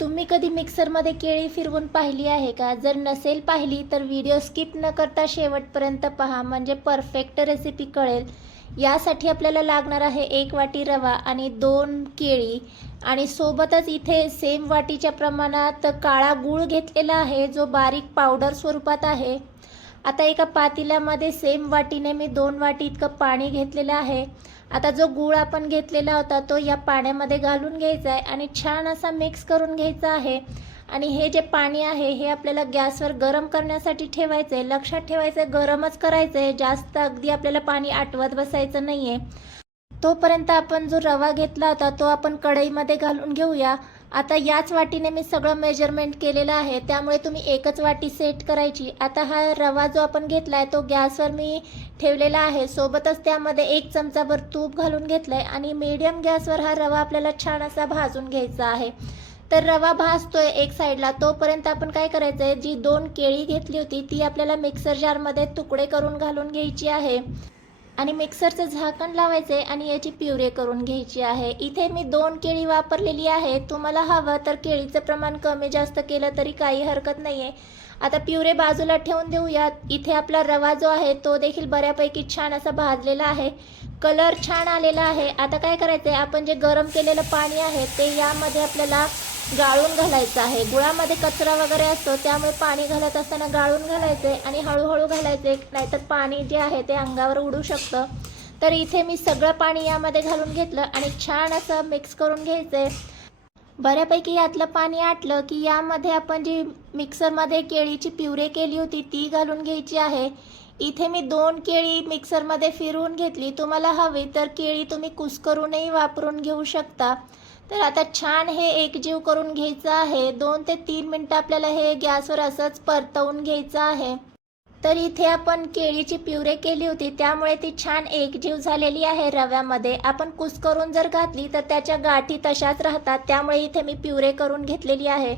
तुम्ही कधी मिक्सरमध्ये केळी फिरवून पाहिली आहे का? जर नसेल पाहिली तर व्हिडिओ स्किप न करता शेवटपर्यंत पहा. म्हणजे परफेक्ट रेसिपी कळेल. यासाठी आपल्याला लागणार आहे एक वाटी रवा आणि दोन केळी. आणि सोबतच इथे सेम वाटीच्या प्रमाणात काळा गूळ घेतलेला आहे जो बारीक पावडर स्वरूपात आहे. आता एका पातेल्यामध्ये सेम वाटीने मी दोन वाटी इतकं पाणी घेतलेलं आहे. आता जो गूळ आपण घेतलेला होता तो या पाण्यामध्ये घालून घ्यायचा आहे आणि छान असा मिक्स करून घ्यायचा आहे. आणि हे जे पाणी आहे हे आपल्याला गॅसवर गरम करण्यासाठी ठेवायचं आहे लक्षात ठेवायचं आहे गरमच करायचं आहे जास्त अगदी आपल्याला पाणी आटवत बसायचं नाही आहे तोपर्यंत आपण जो रवा घेतला होता तो आपण कढईमध्ये घालून घेऊया. आता याच वाटीने मी सगळं मेजरमेंट केलेलं आहे त्यामुळे तुम्ही एकच वाटी सेट करायची. आता हा रवा जो आपण घेतला आहे तो गॅसवर मी ठेवलेला आहे. सोबतच त्यामध्ये एक चमचाभर तूप घालून घेतलं आहे आणि मीडियम गॅसवर हा रवा आपल्याला छान असा भाजून घ्यायचा आहे. तर रवा भाजतोय एक साईडला तोपर्यंत आपण काय करायचं आहे जी दोन केळी घेतली होती ती आपल्याला मिक्सर जारमध्ये तुकडे करून घालून घ्यायची आहे. आणि मिक्सरचं झाकण लावायचं आहे आणि याची प्युरे करून घ्यायची आहे. इथे मी दोन केळी वापरलेली आहे तुम्हाला हवं तर केळीचं प्रमाण कमी जास्त केलं तरी काही हरकत नाही आहे आता प्युरे बाजूला ठेवून देऊयात इथे आपला रवा जो आहे तो देखील बऱ्यापैकी छान असा भाजलेला आहे. कलर छान आलेला आहे. आता काय करायचं आहे आपण जे गरम केलेलं पाणी आहे ते यामध्ये आपल्याला गाळून घालायचं आहे. गुळामध्ये कचरा वगैरे असतो त्यामुळे पाणी घालत असताना गाळून घालायचे आणि हळूहळू घालायचे नाहीतर पाणी जे आहे ते अंगावर उडू शकतं. तर इथे मी सगळं पाणी यामध्ये घालून घेतलं आणि छान असं मिक्स करून घ्यायचं बऱ्यापैकी यातलं पाणी आटलं की यामध्ये आपण जी मिक्सरमध्ये केळीची पिवरे केली होती ती घालून घ्यायची आहे. इथे मी दोन केळी मिक्सरमध्ये फिरवून घेतली. तुम्हाला हवी तर केळी तुम्ही कुस्करूनही वापरून घेऊ शकता. तर आता छान हे एकजीव करून घ्यायचं आहे. दोन ते तीन मिनटं आपल्याला हे गॅसवर असंच परतवून घ्यायचं आहे. तर इथे आपण केळीची प्युरे केली होती. त्यामुळे ती छान एकजीव झालेली आहे रव्यामध्ये. आपण कुस्करून जर घातली तर त्याच्या गाठी तशाच राहतात. त्यामुळे इथे मी प्युरे करून घेतलेली आहे.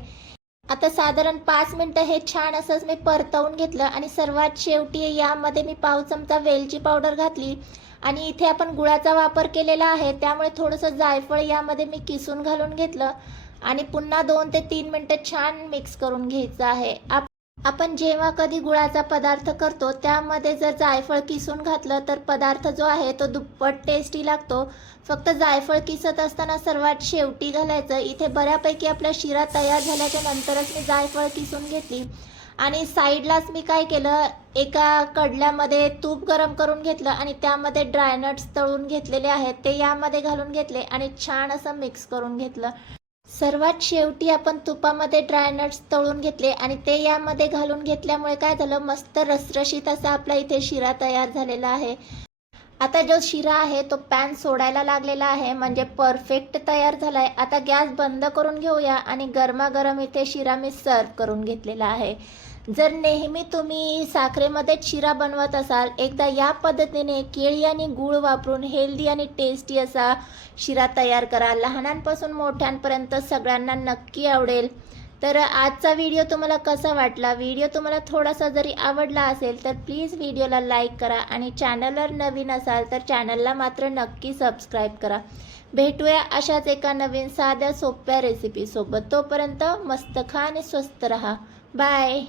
आता साधारण पाच मिनटं हे छान असंच मी परतवून घेतलं आणि सर्वात शेवटी यामध्ये मी पाव चमचा वेलची पावडर घातली. आणि इथे आपण गुळाचा वापर केलेला आहे त्यामुळे थोडंसं जायफळ यामध्ये मी किसून घालून घेतलं आणि पुन्हा दोन ते तीन मिनटं छान मिक्स करून घ्यायचं आहे. आप आपण जेव्हा कधी गुळाचा पदार्थ करतो त्यामध्ये जर जायफळ किसून घातलं तर पदार्थ जो आहे तो दुप्पट टेस्टी लागतो. फक्त जायफळ किसत असताना सर्वात शेवटी घालायचं. इथे बऱ्यापैकी आपला शिरा तयार झाल्याच्या नंतरच मी जायफळ किसून घेतली. आणि साईडलाच मी काय केलं एका कडल्यामध्ये तूप गरम करून घेतलं आणि त्यामध्ये ड्रायनट्स तळून घेतलेले आहेत ते यामध्ये घालून घेतले आणि छान असं मिक्स करून घेतलं. सर्वात शेवटी आपण तुपामध्ये ड्रायनट्स तळून घेतले आणि ते यामध्ये घालून घेतल्यामुळे काय झालं मस्त रसरशीत असा आपला इथे शिरा तयार झालेला आहे. आता जो शिरा आहे तो पॅन सोडायला लागलेला आहे म्हणजे परफेक्ट तयार झाला आहे आता गॅस बंद करून घेऊया आणि गरमागरम इथे शिरा मी सर्व करून घेतलेला आहे. जर नेहमी तुम्ही साखरेमध्येच शिरा बनवत असाल एकदा या पद्धतीने केळी आणि गूळ वापरून हेल्दी आणि टेस्टी असा शिरा तयार करा. लहानांपासून मोठ्यांपर्यंत सगळ्यांना नक्की आवडेल. तर आजचा व्हिडिओ तुम्हाला कसा वाटला? व्हिडिओ तुम्हाला थोडासा जरी आवडला असेल तर प्लीज व्हिडिओला लाईक करा आणि चॅनलवर नवीन असाल तर चॅनलला मात्र नक्की सबस्क्राईब करा. भेटूया अशाच एका नवीन साध्या सोप्या रेसिपीसोबत तोपर्यंत मस्त खा आणि स्वस्त रहा. बाय